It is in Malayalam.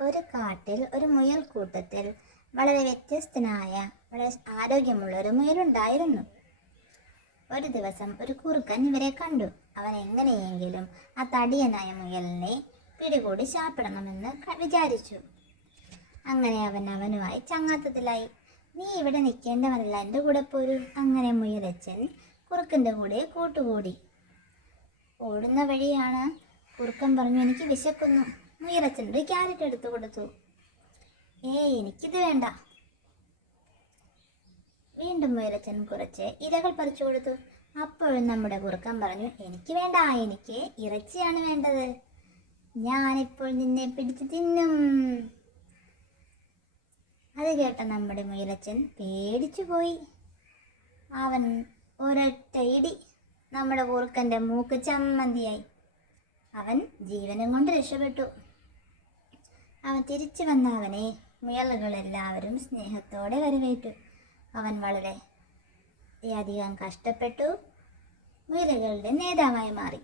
ഒരു കാട്ടിൽ ഒരു മുയൽ കൂട്ടത്തിൽ വളരെ വ്യത്യസ്തനായ വളരെ ആരോഗ്യമുള്ള ഒരു മുയലുണ്ടായിരുന്നു. ഒരു ദിവസം ഒരു കുറുക്കൻ ഇവരെ കണ്ടു. അവൻ എങ്ങനെയെങ്കിലും ആ തടിയനായ മുയലിനെ പിടികൂടി ശാപ്പിടണമെന്ന് ക- വിചാരിച്ചു. അങ്ങനെ അവൻ അവനുമായി ചങ്ങാത്തത്തിലായി നീ ഇവിടെ നിൽക്കേണ്ടവനല്ല എന്റെ കൂടെ പോരും. അങ്ങനെ മുയലച്ചൻ കുറുക്കന്റെ കൂടെ കൂട്ടുകൂടി. ഓടുന്ന വഴിയാണ് കുറുക്കൻ പറഞ്ഞു എനിക്ക് വിശക്കുന്നു. ഒരു ക്യാരറ്റ് എടുത്തു കൊടുത്തു. ഏ എനിക്കിത് വേണ്ട. വീണ്ടും മുയലച്ചൻ കുറച്ച് ഇലകൾ പറിച്ചു കൊടുത്തു. അപ്പോഴും നമ്മുടെ കുറുക്കൻ പറഞ്ഞു എനിക്ക് വേണ്ട എനിക്ക് ഇറച്ചിയാണ് വേണ്ടത്. ഞാനിപ്പോൾ നിന്നെ പിടിച്ചു തിന്നും. അത് കേട്ട നമ്മുടെ മുയലച്ചൻ പേടിച്ചു പോയി. അവൻ ഒരൊറ്റ ഇടി നമ്മുടെ കുറുക്കന്റെ മൂക്ക് ചമ്മന്തിയായി. അവൻ ജീവനും കൊണ്ട് രക്ഷപ്പെട്ടു. അവൻ തിരിച്ചു വന്ന അവനെ മുയലുകളെല്ലാവരും സ്നേഹത്തോടെ വരവേറ്റു. അവൻ വളരെ അധികം കഷ്ടപ്പെട്ടു. മുയലുകളുടെ നേതാവായി മാറി.